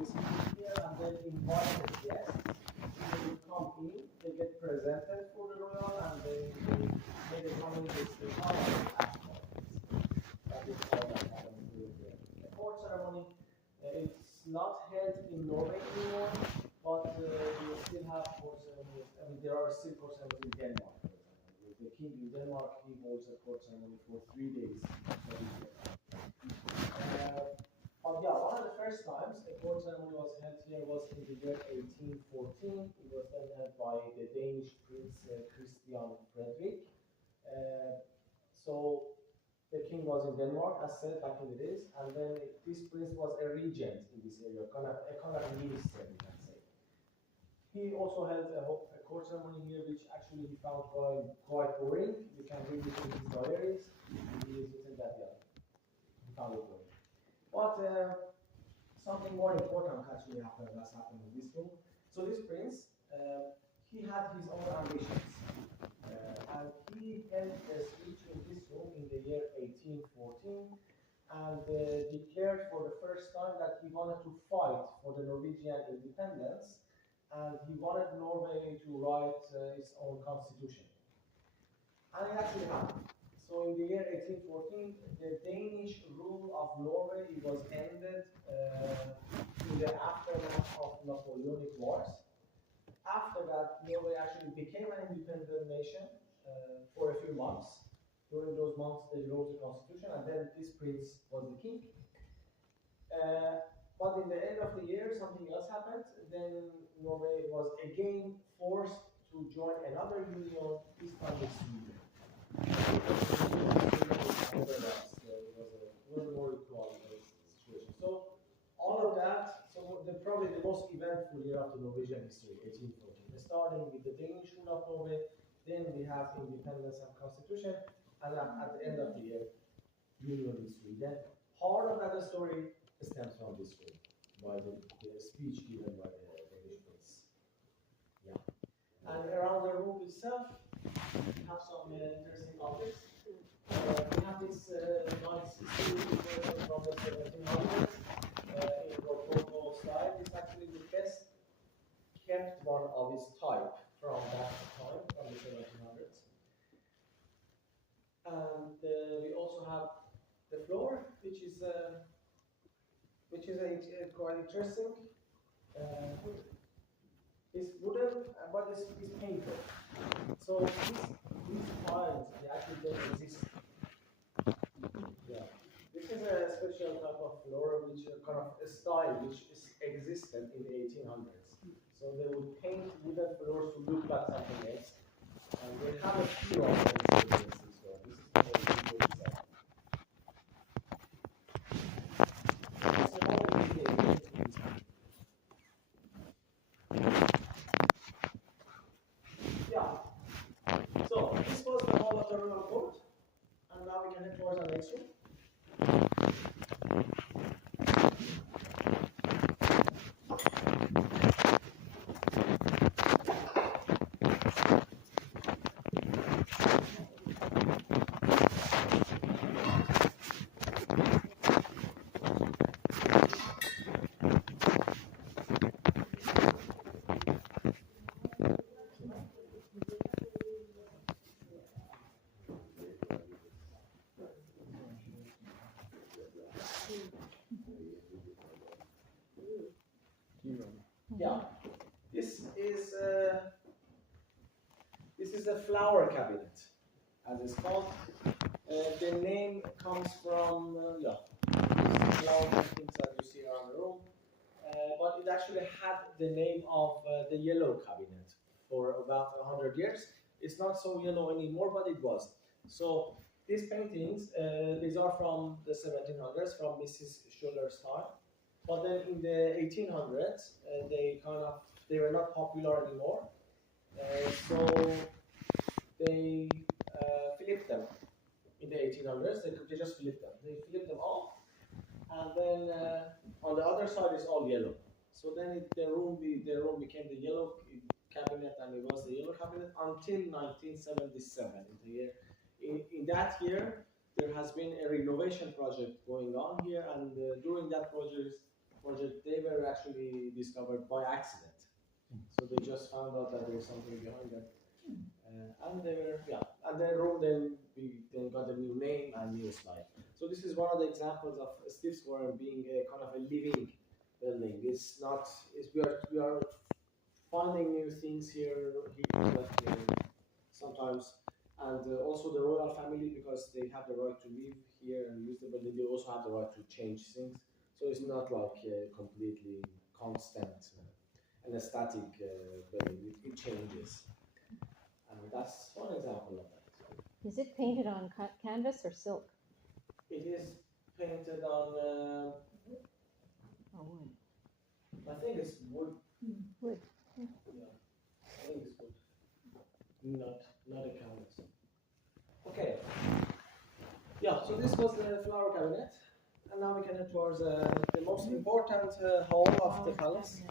this here and then invited guests. They will come in, they get presented for the royal, and they come in with the afterwards. That is all that happens during the court ceremony. It's not held in Norway anymore, but we still have court ceremonies. I mean, there are still court ceremonies in Denmark, for example. The king in Denmark, he holds a court ceremony for 3 days every year. But yeah, one of the first times a court ceremony was held here was in the year 1814. It was then held by the Danish Prince Christian Frederick. So the king was in Denmark, as said back in the days, and then this prince was a regent in this area, a kind of minister, we can say. He also held a court ceremony here, which actually he found quite boring. You can read it in his diaries. He is written that, yeah, he found it boring. But something more important actually happened in this room. So this prince, he had his own ambitions. And he held a speech in this room in the year 1814 and declared for the first time that he wanted to fight for the Norwegian independence and he wanted Norway to write its own constitution. And it actually happened. So in the year 1814, the Danish rule of Norway was ended in the aftermath of Napoleonic Wars. After that, Norway actually became an independent nation for a few months. During those months, they wrote the constitution, and then this prince was the king. But in the end of the year, something else happened. Then Norway was again forced to join another union, this time with Sweden. It was a more equal situation. So all of that, so probably the most eventful year of the Norwegian history, 1814. Starting with the Danish rule of Norway, then we have independence and constitution, and at the end of the year, union with Sweden. Part of that story stems from this room, by the speech given by the Danish prince. Yeah. And around the room itself, we have some interesting objects. We have this nice version from the 1700s in Rococo style. It's actually the best kept one of its type from that time, from the 1700s. And we also have the floor, which is quite interesting. It's wooden, but it's painted. So these tiles, they actually don't exist. Yeah. This is a special type of floor, which kind of a style which existed in the 1800s. So they would paint wooden floors to look like something else. And we have a few of them as well. This is the 1847. Yeah. So this was the hall of the royal court, and now we can head towards our next room. Yeah, this is a flower cabinet, as it's called. The name comes from flower paintings that you see around the room, but it actually had the name of the yellow cabinet for about 100 years. It's not so yellow anymore, but it was. So these paintings, these are from the 1700s, from Mrs. Schuller's time. But then in the 1800s, they were not popular anymore. So they flipped them in the 1800s. They just flipped them. They flipped them off, and then on the other side is all yellow. So then the room became the yellow cabinet, and it was the yellow cabinet until 1977. In that year, there has been a renovation project going on here, and during that project, project, they were actually discovered by accident. So they just found out that there was something behind that. And they were, yeah, and then Rome then got a new name and new slide. So this is one of the examples of Steve Square being a kind of a living building. It's not, we are finding new things here, sometimes, and also the royal family, because they have the right to live here and use the building, they also have the right to change things. So it's not like completely constant and a static building. It changes. And that's one example of that. Is it painted on canvas or silk? It is painted on, Oh, wood. I think it's wood. Wood. Yeah, I think it's wood. Not a canvas. Okay. Yeah, so this was the flower cabinet. And now we can head towards the most important hall of the palace.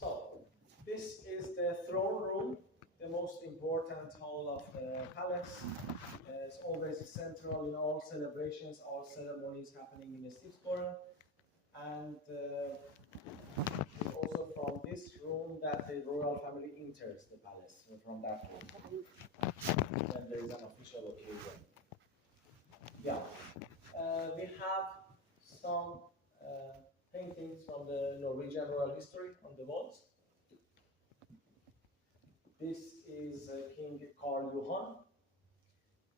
So, this is the throne room, the most important hall of the palace. It's always central in all celebrations, all ceremonies happening in the Stiftsforum. And it's also from this room that the royal family enters the palace, so from that room. Then there is an official occasion. Yeah. We have some paintings from the Norwegian royal history on the walls. This is King Carl Johan,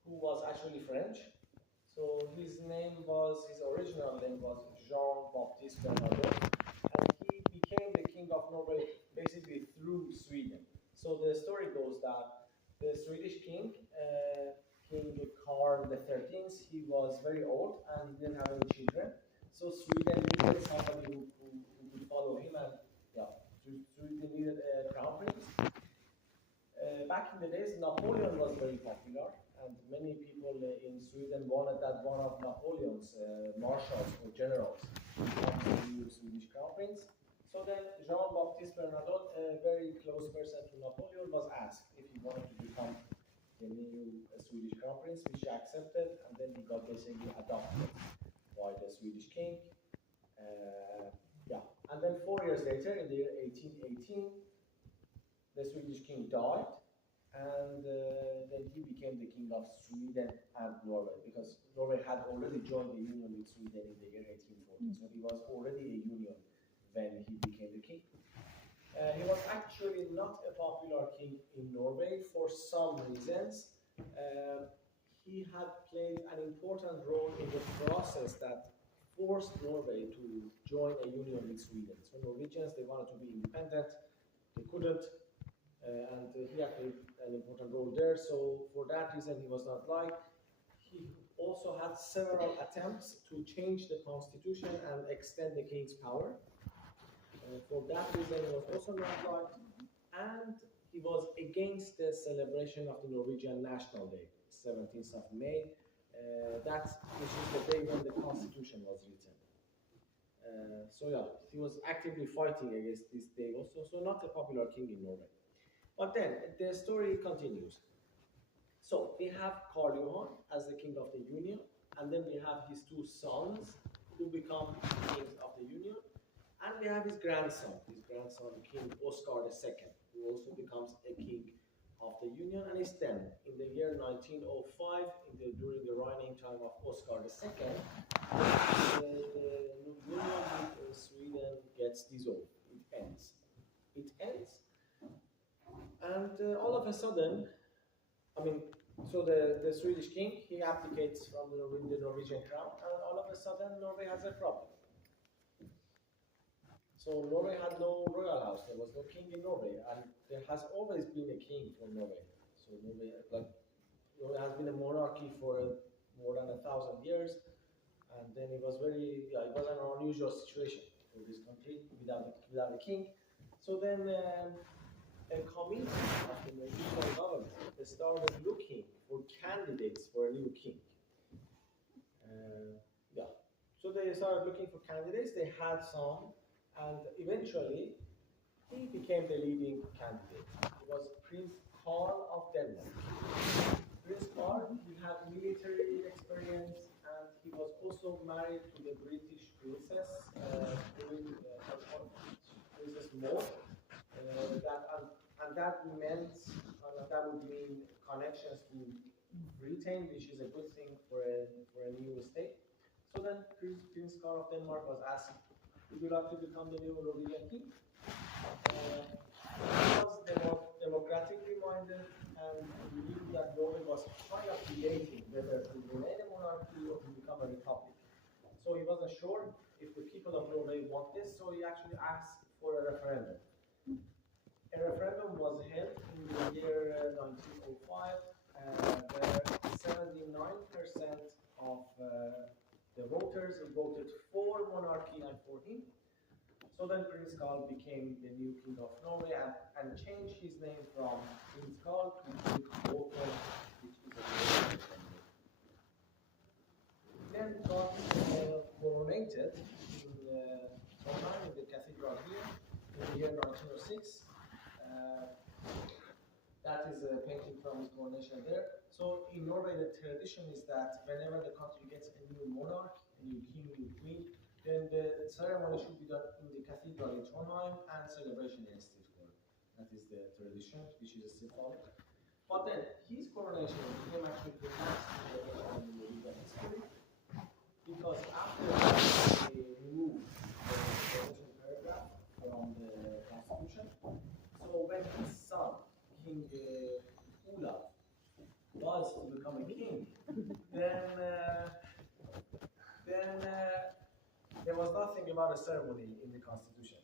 who was actually French. So his original name was Jean-Baptiste Bernadotte, and he became the king of Norway basically through Sweden. So the story goes that the Swedish king, King Carl XIII, he was very old and he didn't have any children. So Sweden needed somebody who could follow him, and yeah, Sweden needed a crown prince. Back in the days, Napoleon was very popular, and many people in Sweden wanted that one of Napoleon's marshals or generals become the new Swedish crown prince. So then Jean-Baptiste Bernadotte, a very close person to Napoleon, was asked if he wanted to become the new Swedish crown prince, which he accepted, and then he got basically adopted by the Swedish king. Yeah, and then 4 years later, in the year 1818, the Swedish king died, and then he became the king of Sweden and Norway, because Norway had already joined the union with Sweden in the year 1840, so he was already a union when he became the king. He was actually not a popular king in Norway for some reasons. He had played an important role in the process that forced Norway to join a union with Sweden. So Norwegians, they wanted to be independent, they couldn't, and he had played an important role there. So for that reason, he was not liked. He also had several attempts to change the constitution and extend the king's power. For that reason, he was also not liked, and he was against the celebration of the Norwegian National Day, 17th of May. Which is the day when the constitution was written. So yeah, he was actively fighting against this day also, so not a popular king in Norway. But then the story continues. So we have Karl Johan as the king of the Union, and then we have his two sons who become kings of the Union, and we have his grandson King Oscar II, who also becomes a king of the Union, and is then in the year 1905, during the reigning time of Oscar II, the Union with Sweden gets dissolved. It ends. And all of a sudden, so the Swedish king, he abdicates from the Norwegian crown, and all of a sudden Norway has a problem. So Norway had no royal house, there was no king in Norway, and there has always been a king for Norway. So Norway has been a monarchy for more than 1,000 years, And then it was it was an unusual situation for this country without a king. So then a committee of the Norwegian government started looking for candidates for a new king. Yeah. So they started looking for candidates. They had some, and eventually he became the leading candidate. He was Prince Carl of Denmark. Prince Carl, he had military experience, and he was also married to the British princess, Princess Maud. That meant, that would mean connections to Britain, which is a good thing for a new state. So then Prince Carl of Denmark was asked, would you like to become the new Norwegian king? He was democratically minded and knew that Norway was kind of debating whether to remain a monarchy or to become a republic. So he wasn't sure if the people of Norway want this, so he actually asked for a referendum. A referendum was held in the year 1905, where 79% of the voters voted for monarchy and for him. So then Prince Carl became the new king of Norway and changed his name from Prince Carl to King Haakon, which is a Norwegian name. Then got coronated in Trondheim, in the cathedral here, in the year 1906. That is a painting from his coronation there. So in Norway, the tradition is that whenever the country gets a new monarch, a new king, new queen, then the ceremony should be done in the cathedral in Trondheim and celebration in Stilford. That is the tradition, which is symbolic. But then his coronation became actually the last on the Norwegian history, because after that they removed the coronation paragraph from the constitution. So when his son, King Olav, was to become a king, then there was nothing about a ceremony in the constitution.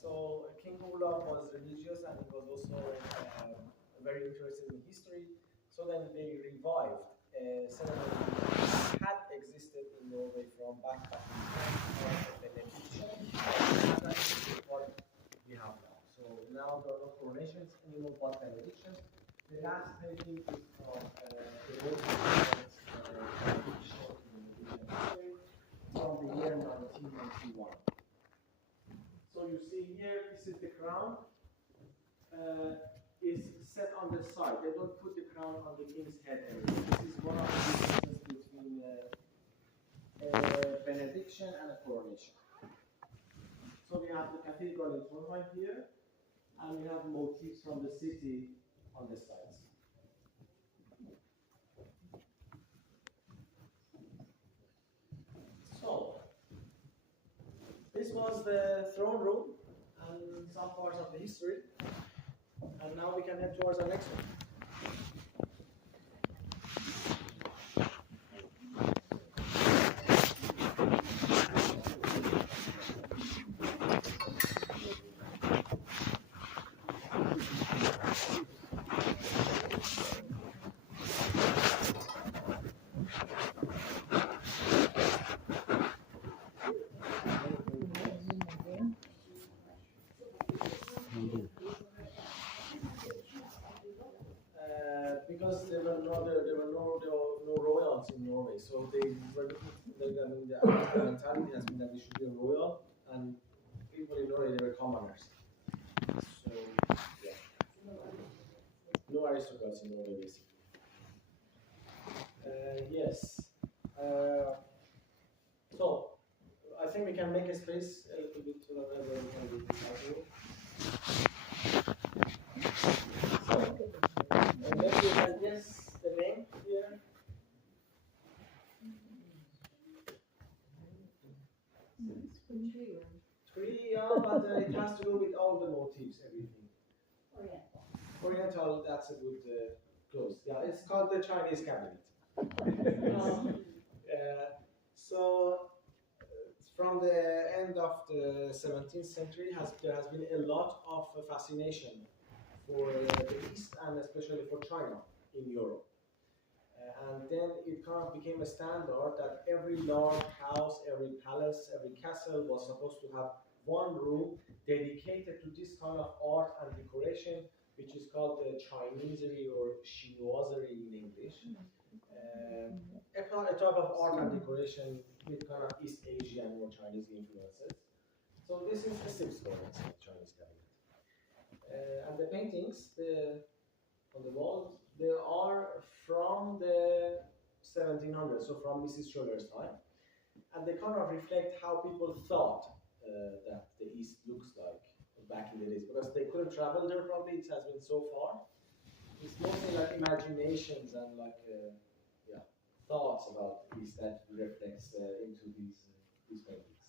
So King Olav was religious and he was also very interested in history. So then they revived a ceremony that had existed in Norway from back in the benediction. And that is what we have now. So now there are no coronations anymore, but benedictions. The last painting is from the from the year 1991. So you see here, this is the crown. Is set on the side. They don't put the crown on the king's head anymore. This is one of the differences between a benediction and a coronation. So we have the cathedral in Trondheim here, and we have motifs from the city on the sides. So, this was the throne room and some parts of the history. And now we can head towards the next one. Because there were no royals in Norway, so they were looking. The mentality has been that they should be royal, and people in Norway they were commoners. So yeah, no aristocrats in Norway basically. Yes. So I think we can make a space a little bit so that we can do this argument. And then you can guess the name here. Tree, yeah, but it has to do with all the motifs, everything. Oriental, that's a good close. Yeah, it's called the Chinese cabinet. So, from the end of the 17th century, there has been a lot of fascination for the East and especially for China in Europe. And then it kind of became a standard that every large house, every palace, every castle was supposed to have one room dedicated to this kind of art and decoration, which is called the Chinesery or chinoiserie in English. A type of art and decoration with kind of East Asian or Chinese influences. So this is the sixth one, Chinese cabinet. And the paintings on the walls, they are from the 1700s, so from Mrs. Schiller's time. And they kind of reflect how people thought that the East looks like back in the days, because they couldn't travel there probably, it has been so far. It's mostly like imaginations and like thoughts about East that reflects into these paintings.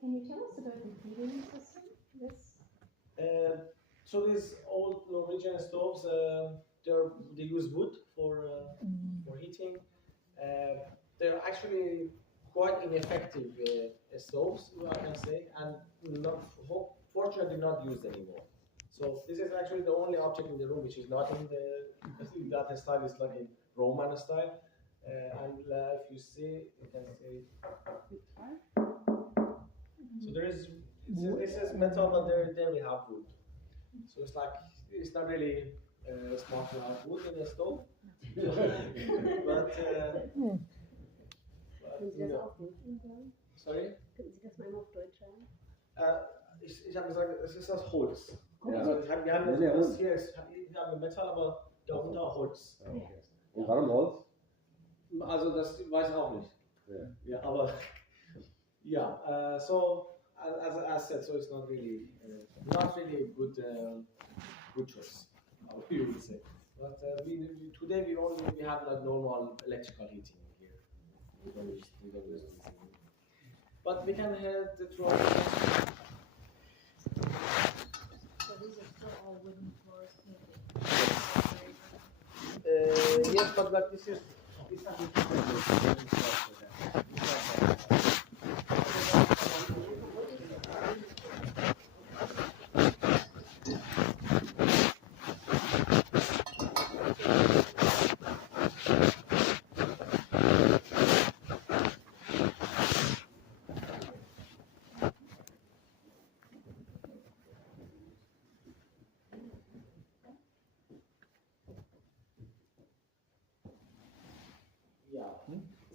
Can you tell us about the heating system? So these old Norwegian stoves, they use wood for heating. They're actually quite ineffective stoves, I can say, and fortunately not used anymore. So this is actually the only object in the room which is not in that style. Is like in Roman style, and if you see, you can see. So there is. This is metal, but there we have wood. So it's like it's not really smart to have wood in a stove, but Können Sie das auch buchen dann? sorry. Könnten Sie das mal auf Deutsch sagen? Ich habe gesagt, es ist das Holz. Ja. Also wir haben das hier wir haben Metall, aber darunter Holz. Okay. Und warum Holz? Also das weiß ich auch nicht. Yeah. Yeah, aber yeah. So as I said, so it's not really a good choice. You would say. But today we have like normal electrical heating here. We don't use this. But we can head to our So these are still all wooden floors yes, but like this has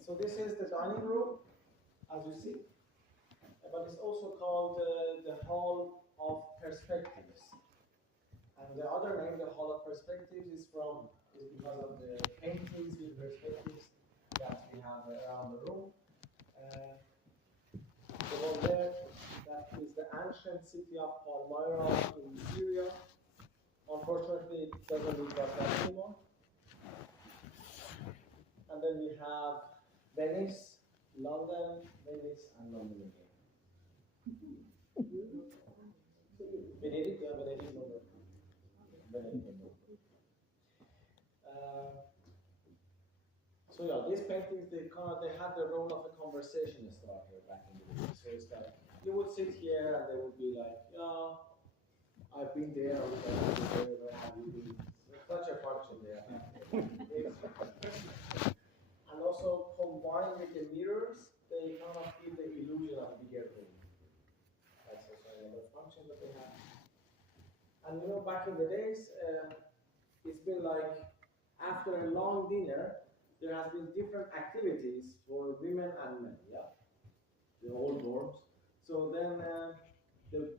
So this is the dining room, as you see, but it's also called the Hall of Perspectives. And the other name, the Hall of Perspectives, is because of the paintings with perspectives that we have around the room. The one there, that is the ancient city of Palmyra in Syria. Unfortunately, it doesn't look like that anymore. And then we have Venice, London, Venice, and London again. Venedig, yeah, Venedig, London. So yeah, these paintings they had the role of a conversation starter back in the day. So it's like you would sit here and they would be like, yeah, I've been there, where have you been? Such a function there. And also combined with the mirrors, they kind of give the illusion of a bigger room. That's also another function that they have. And you know, back in the days, it's been like after a long dinner, there has been different activities for women and men. Yeah, the old dorms. So then the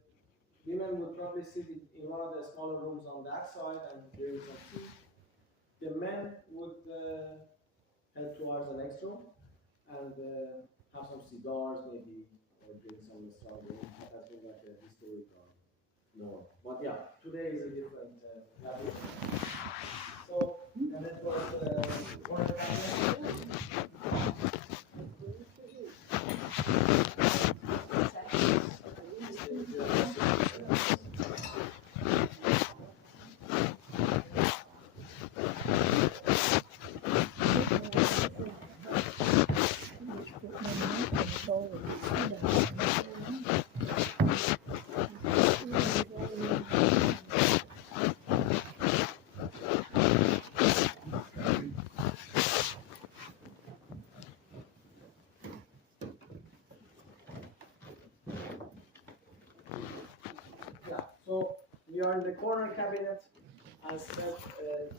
women would probably sit in one of the smaller rooms on that side and drink some tea. The men would head towards the next room and have some cigars maybe or drink some strong drink. That's been like a historical norm. But yeah, today is a different level. So, and it was one of the are in the corner cabinet. As said, it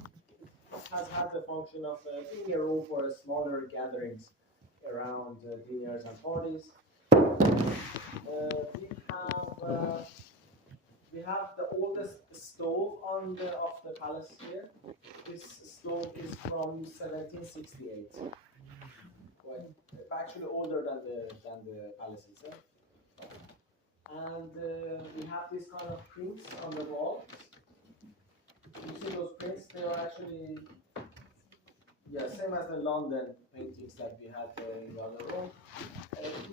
has had the function of being a room for smaller gatherings around dinners and parties. We have the oldest stove of the palace here. This stove is from 1768. Quite, actually older than the palace itself. And we have these kind of prints on the wall. You see those prints? They are actually same as the London paintings that we had in the other room.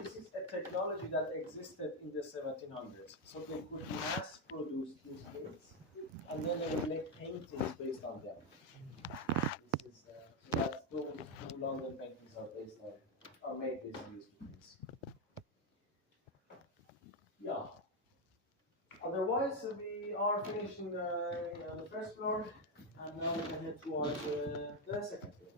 This is a technology that existed in the 1700s. So they could mass produce these prints and then they would make paintings based on them. This is so that's those two London paintings are made based on these prints. Yeah. Otherwise, we are finishing the first floor, and now we can head towards the second floor.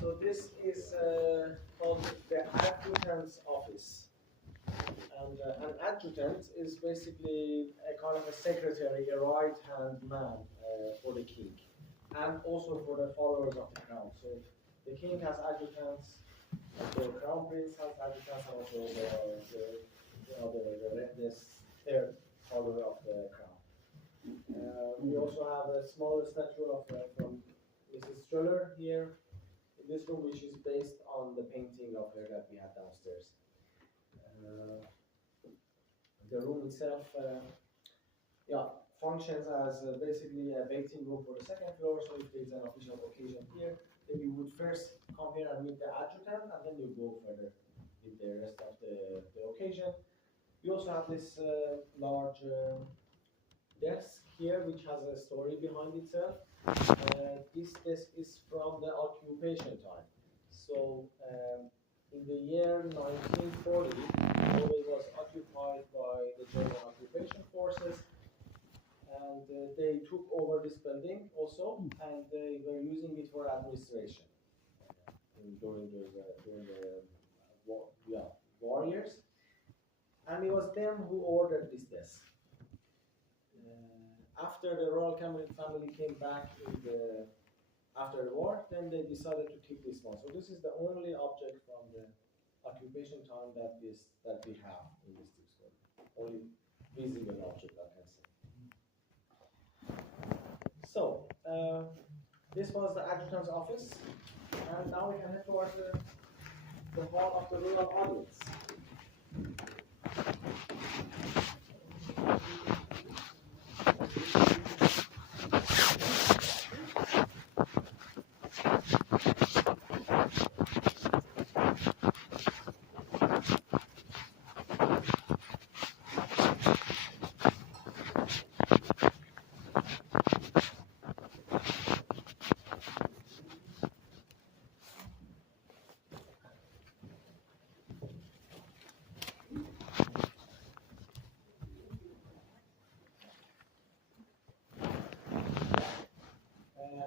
So this is called the adjutant's office. And an adjutant is basically a kind of a secretary, a right-hand man for the king, and also for the followers of the crown. So the king has adjutants, the crown prince has adjutants, and also the third follower of the crown. We also have a smaller statue of from Mrs. Stroller here in this room, which is based on the painting of her that we had downstairs. The room itself, functions as basically a waiting room for the second floor. So if there's an official occasion here, then you would first come here and meet the adjutant, and then you go further with the rest of the occasion. We also have this large desk here, which has a story behind itself. This desk is from the occupation time. So in the year 1940, Noeway was occupied by the German occupation forces, and they took over this building also, and they were using it for administration during the war years. And it was them who ordered this desk. After the royal family came back in the after the war, then they decided to keep this one. So this is the only object from the occupation time that we have in this story. Only visible object, I can say. So this was the adjutant's office, and now we can head towards the hall of the royal audience.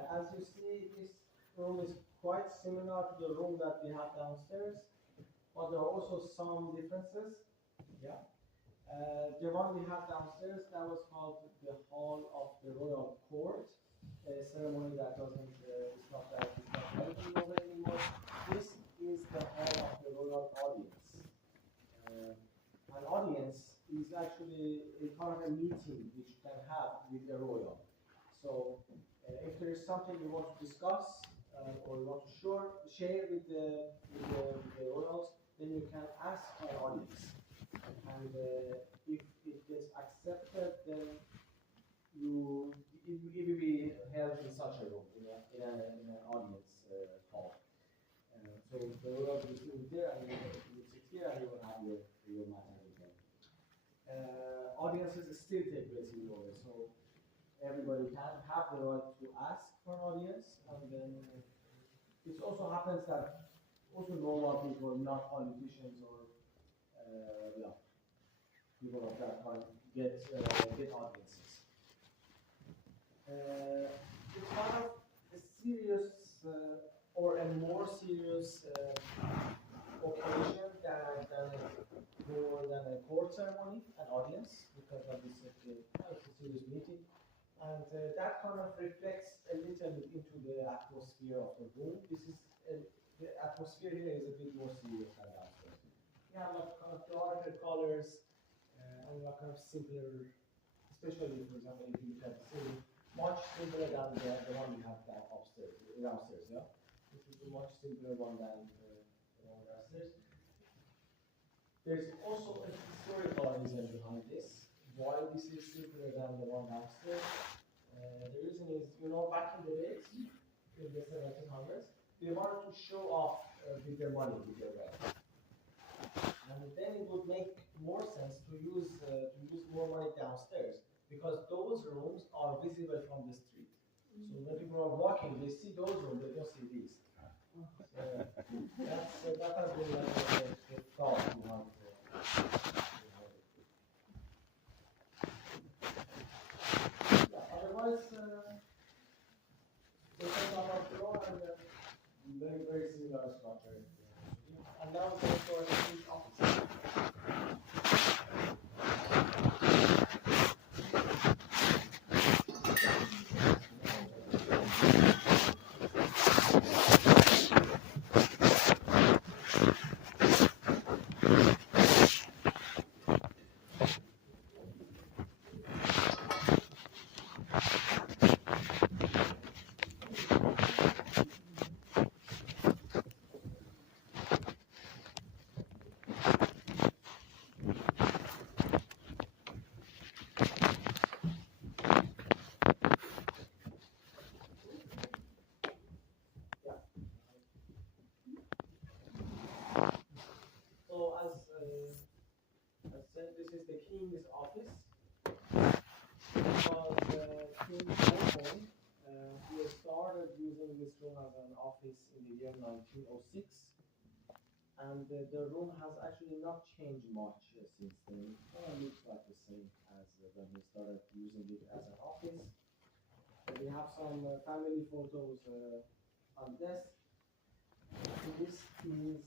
As you see, this room is quite similar to the room that we have downstairs, but there are also some differences. Yeah. The one we have downstairs, that was called the Hall of the Royal Court, a ceremony that doesn't, it's not relevant over anymore. This is the Hall of the Royal Audience. An audience is actually a kind of a meeting which you can have with the royal. So if there is something you want to discuss or you want to share with the royals, then you can ask an audience. And if it gets accepted, then it will be held in such a room, in an audience hall. So the royals will sit there, and you will sit here, and you will have your matter with them. Audiences still take place in Norway, so everybody can have the right to ask for an audience, and then it also happens that also normal people, not politicians or people of that kind, get audiences. It's kind of a serious or a more serious occasion than a court ceremony, an audience, because of this it's a serious meeting. And that kind of reflects a little bit into the atmosphere of the room. The atmosphere here is a bit more serious than downstairs. You have like kind of darker colors and like kind of simpler, especially for example if you look at the ceiling, much simpler than the one we have downstairs, yeah? This is a much simpler one than the one downstairs. There's also a historical reason behind this. Why this is simpler than the one downstairs? The reason is, back in the days, in the 1700s, they wanted to show off with their money, with their wealth. And then it would make more sense to use more money downstairs, because those rooms are visible from the street. So when people are walking, they see those rooms, they don't see these. So that has been the thought behind it. Otherwise, they come out of the door and very, very similar structure. And now we're going for the chief office. This is the king's office. Because King Noeway, he started using this room as an office in the year 1906, and the room has actually not changed much since then. It kind of looks like the same as when he started using it as an office. We have some family photos on this. This is Queen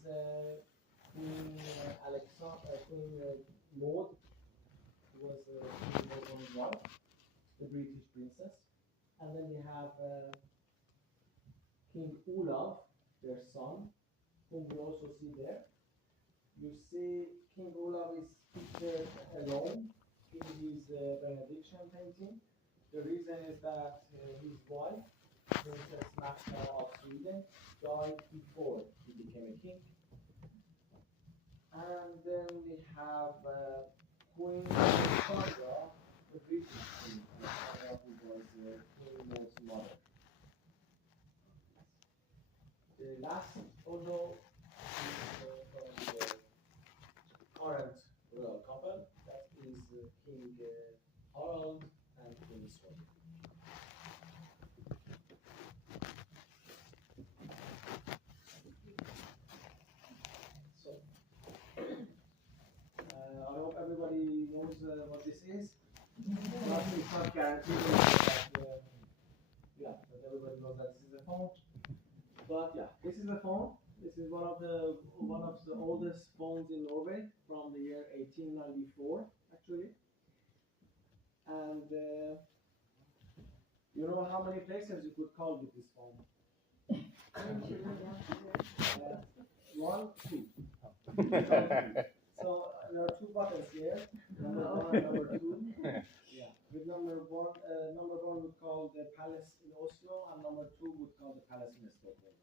Queen Maud, who was Queen Maud's wife, the British princess. And then we have King Olav, their son, whom we also see there. You see King Olav is pictured alone in his benediction painting. The reason is that his wife, Princess Märta of Sweden, died before he became a king. And then we have Queen Victoria, the British queen, who was King Maud's mother. The last photo is from the current royal couple. That is King Harald and Queen Sophie. So, I hope everybody knows what this is. It's not guaranteed that, that everybody knows that this is a phone. But yeah, this is a phone. This is one of the oldest phones in Norway from the year 1894, actually. And you know how many places you could call with this phone? 1, 2. So there are 2 buttons here. Number 1 and number 2. Yeah. With number 1 would call the palace in Oslo, and number 2 would call the palace in Stockholm.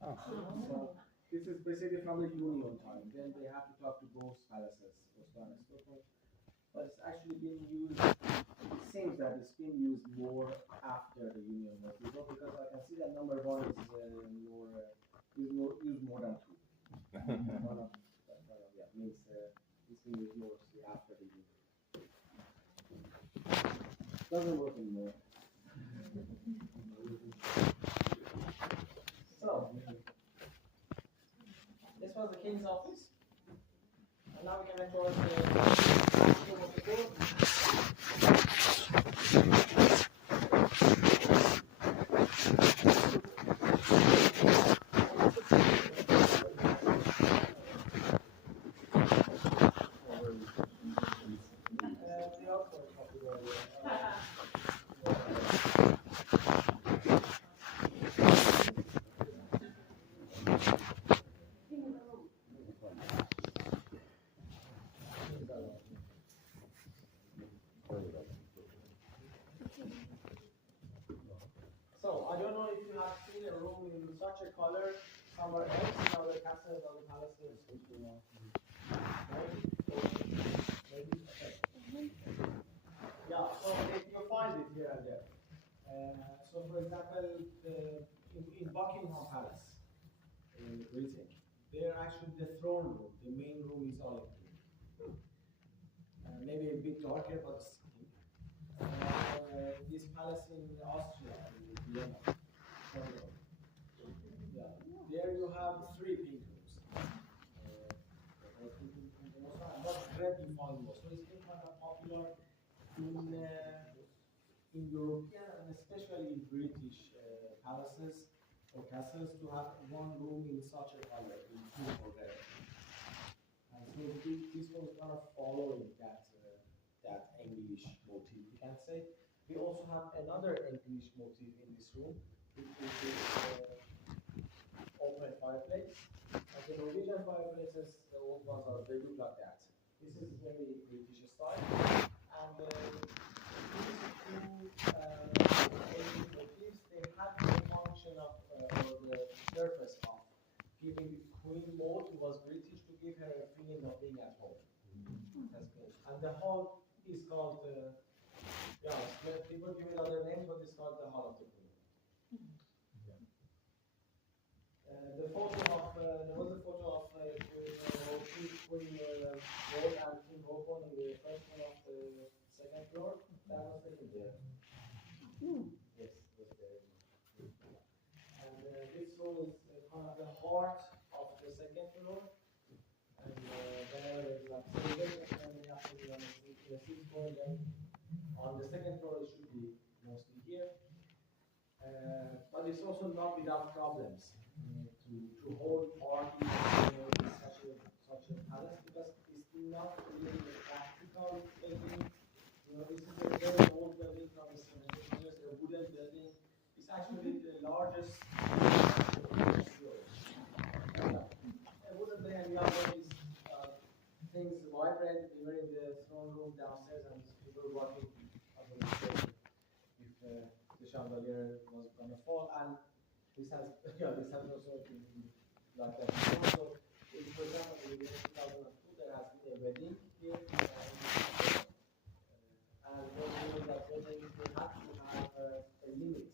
Oh. So this is basically from the Union time. Then they have to talk to both palaces, Oslo and Stockholm. But it's actually being used. It seems that it's being used more after the Union was dissolved, because I can see that number 1 is used more than 2. Means it's being used mostly after the Union. Doesn't work anymore. So, this was the king's office. And now we can enter the room of the court. So, I don't know if you have seen a room in such a color somewhere else in other castles or palaces. Maybe? Okay. Yeah, so you find it here and there. So, for example, in Buckingham Palace in Britain, there actually the throne room, the main room is all green. Maybe a bit darker, but this palace in Austria, in Vienna. Yeah. There you have 3 pink rooms. But red you find most. So it's been kind of popular in European and especially in British palaces or castles to have 1 room in such a color, in pink or red. And so this was kind of following that English motif, you can say. We also have another English motif in this room, which is this open fireplace. And the Norwegian fireplaces, the old ones, they look like that. This is very British style. And these 2 English motifs, they had the function of, or the purpose of giving Queen Maud, who was British, to give her a feeling of being at home. And the hall is called, people give it other names, but it's called the Hall of the Queen. The photo of, there was a photo of Queen Maud and King Haakon in the first one of the 2nd floor. That was taken there. Yes, it was there. And this room is kind of the heart of the 2nd floor. And there is like stairs, and then after the 6th floor, then on the 2nd floor it should be mostly here. But it's also not without problems to hold parties in such a palace, because it's not really a practical building. This is a very old building from the 1700s, a wooden building. It's actually the largest. Wouldn't they have these things vibrate? We were in the throne room downstairs and people were watching if the chandelier was going to fall. And this has, this has also been like that. So, for example, in 2002, there has been a wedding here. And when we did that wedding, we had to have a limit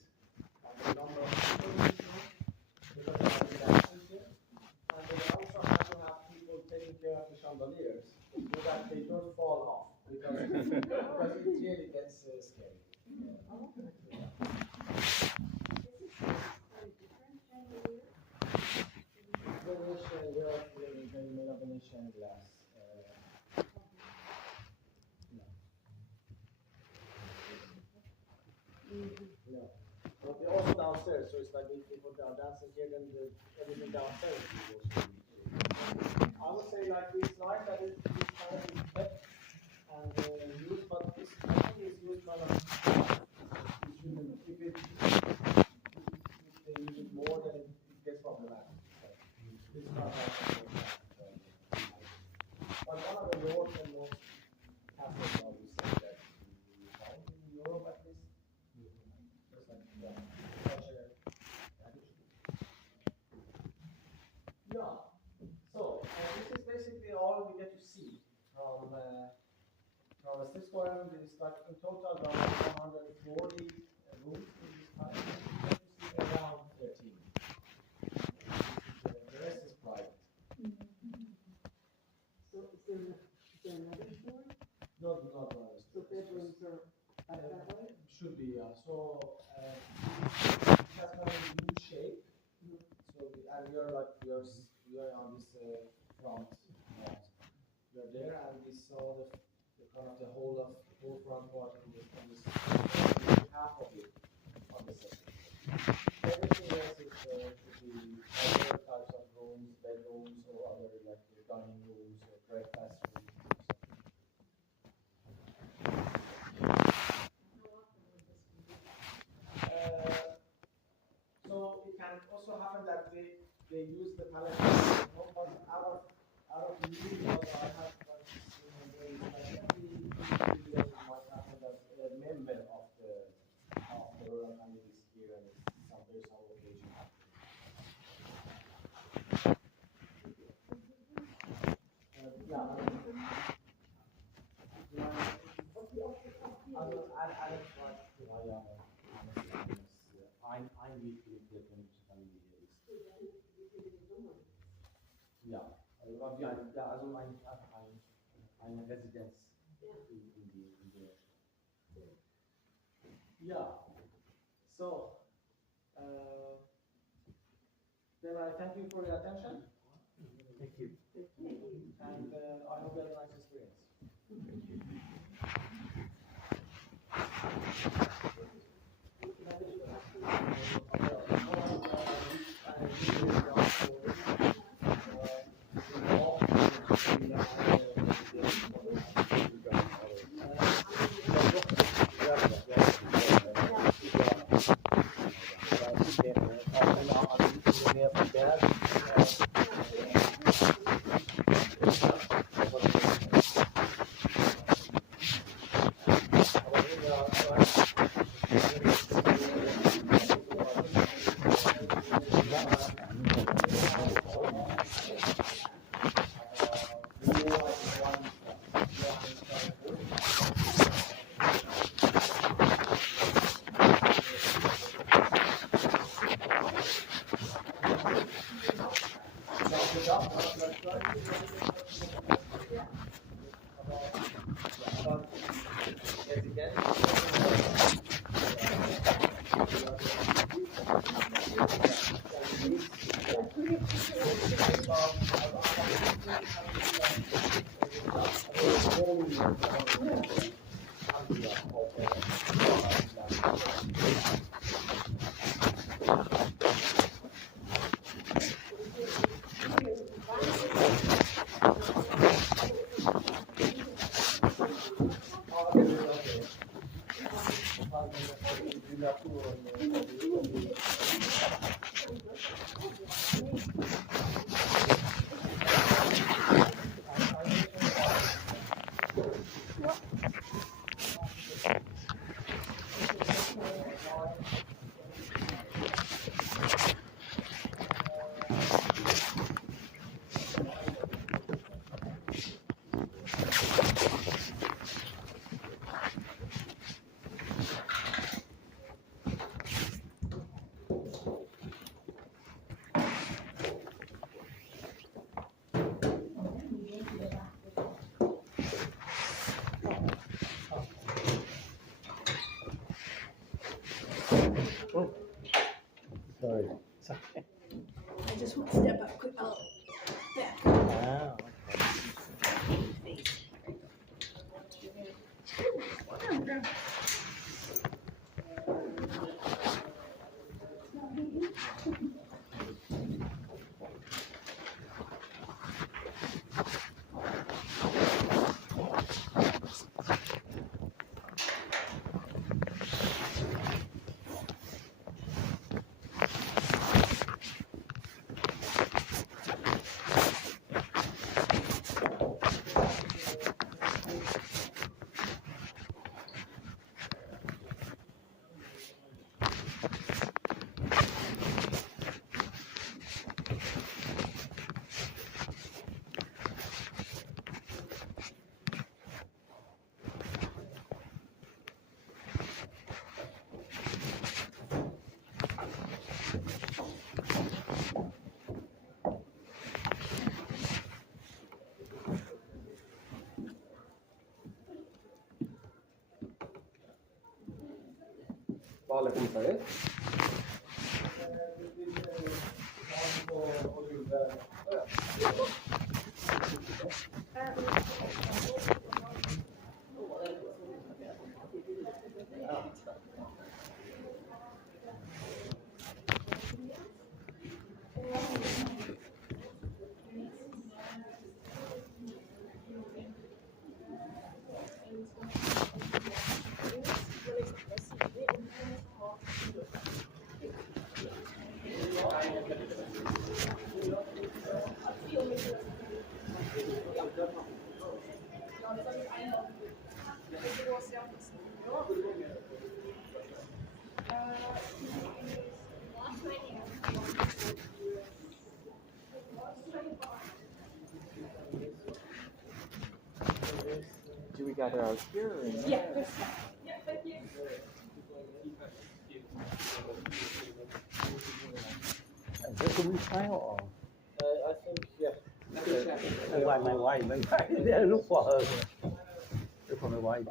on the number of people in this room because there was dancing here. And they also had to have people taking care of the chandeliers so that they don't fall off because it really gets scary. Venetian glass. No. But they're also downstairs, so it's like if people are dancing here, then everything downstairs is also. I would say like it's nice that it's kind of kept and used, but this I think it's used kind of. If they use it more, then it gets problematic. It's not like but one of the most castles I would say that we found in Europe at least. Just like such a tradition. Yeah. So this is basically all we get to see from a Swiss poem. There is like in total around 140 rooms in this time. We get to see around 13. The rest is private. So is there another floor? Not another So bedrooms are up that way? should be, yeah. So it has kind of a U shape. So and you're on this front. You're there, and we saw the kind of the whole front part on this half of it on the second. Everything else is should be other types of rooms, bedrooms, or other like dining rooms or breakfast rooms. So it can also happen that they use the palette but out of music what I have it might happen that a member of the royal family is here and there's some occasion. Ein Mitglied der Familie ist. Ja, also eine Residenz in der Stadt. Yeah. So, then I thank you for your attention. Thank you. And I hope you had a nice experience. Vale, punta, ¿eh? Do we gather out here? Or in Yeah, there? there's, yeah, thank you. Is this a file or? I think, yeah. Mày quay để lúc qua hơn. Lúc qua mày quay.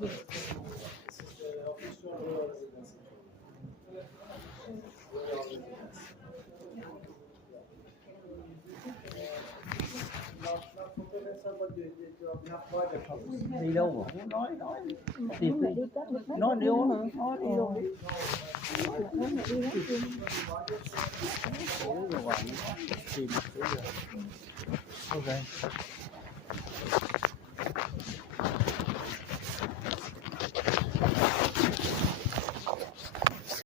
This is the official royal residence. Royal residence. Not for parents, but you have private house. Đi đâu mà không nói. Đi nói đi đâu hả? Nói đi đâu đi. Ủa rồi tìm rồi. Ok.